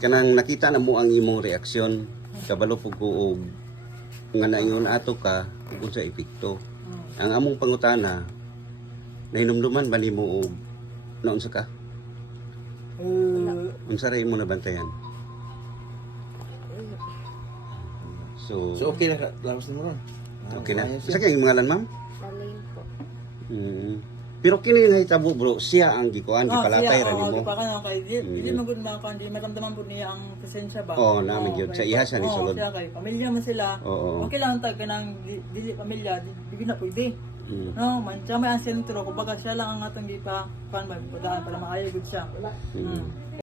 Kanang nakita na mo ang imong reaksyon, kabalo pug ko og nga naingon ato ka kung sa epekto. Ang among pangutana, nahinumduman ba nimo og naunsa ka? Unsa ray mo nabantayan? So okay na lawas mo ron. okay na. Isa kay ngalan ma'am? Lalin po. Pero kini nahitabo bro, siya ang gikuan gipalatay ra nimo. Pa kana kay di magud man kan di maramdaman pud niya ang presensya ba. Oo, naman gyud sa iya siya ni sulod. Siya kay pamilya man sila. Okay lang tag kanang dili pamilya, di na pwede. No, man siya may ang sentro, kumbaga siya lang ang atong gipa kan ba para maayo gud siya.